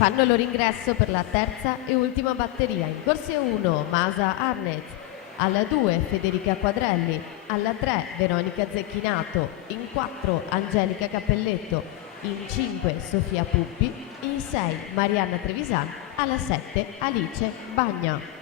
fanno il loro ingresso per la terza e ultima batteria. In corsia 1 Masa Arnez, alla 2 Federica Quadrelli, alla 3 Veronica Zecchinato, in 4 Angelica Cappelletto, in 5 Sofia Puppi, in 6 Marianna Trevisan, alla 7 Alice Bagna.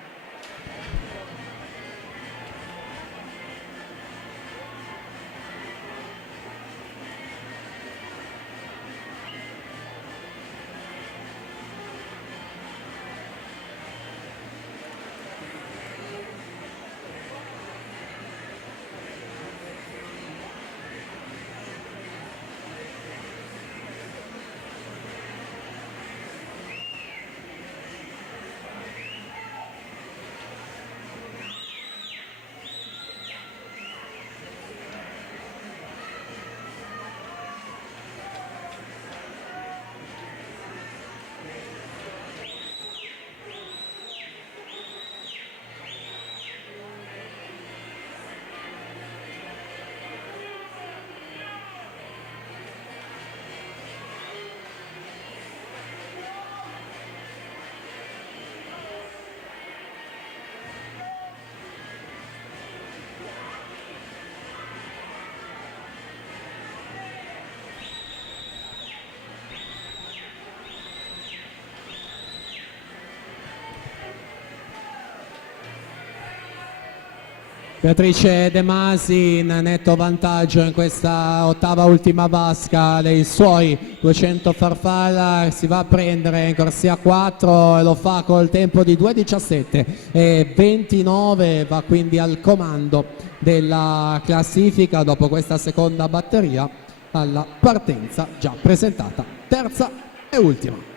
Beatrice De Masi in netto vantaggio in questa ottava ultima vasca dei suoi 200 farfalla, si va a prendere in corsia 4 e lo fa col tempo di 2:17 e 29, va quindi al comando della classifica dopo questa seconda batteria alla partenza già presentata, terza e ultima.